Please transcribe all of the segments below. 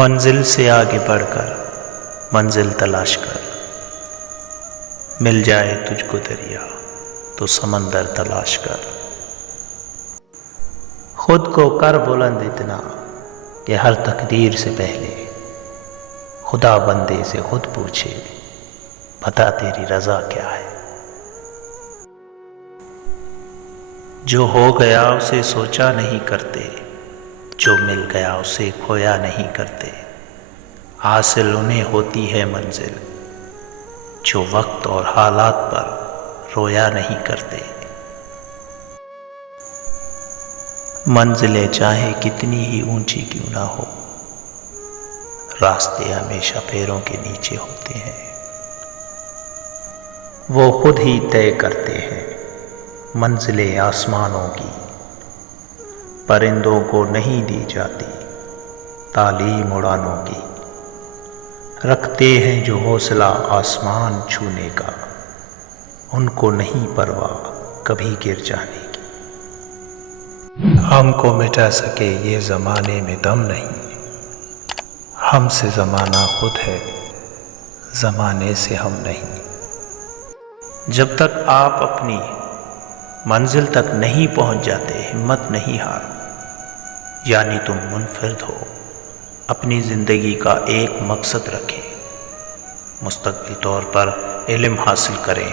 منزل سے آگے بڑھ کر منزل تلاش کر، مل جائے تجھ کو دریا تو سمندر تلاش کر۔ خود کو کر بلند اتنا کہ ہر تقدیر سے پہلے خدا بندے سے خود پوچھے، بتا تیری رضا کیا ہے۔ جو ہو گیا اسے سوچا نہیں کرتے، جو مل گیا اسے کھویا نہیں کرتے۔ حاصل انہیں ہوتی ہے منزل جو وقت اور حالات پر رویا نہیں کرتے۔ منزلیں چاہے کتنی ہی اونچی کیوں نہ ہو، راستے ہمیشہ پیروں کے نیچے ہوتے ہیں۔ وہ خود ہی طے کرتے ہیں منزلیں آسمانوں کی، پرندوں کو نہیں دی جاتی تعلیم اڑانوں کی۔ رکھتے ہیں جو حوصلہ آسمان چھونے کا، ان کو نہیں پرواہ کبھی گر جانے کی۔ ہم کو مٹا سکے یہ زمانے میں دم نہیں، ہم سے زمانہ خود ہے زمانے سے ہم نہیں۔ جب تک آپ اپنی منزل تک نہیں پہنچ جاتے ہمت نہیں ہارو، یعنی تم منفرد ہو۔ اپنی زندگی کا ایک مقصد رکھیں، مستقل طور پر علم حاصل کریں،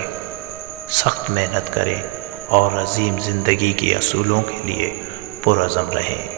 سخت محنت کریں اور عظیم زندگی کے اصولوں کے لیے پرعزم رہیں۔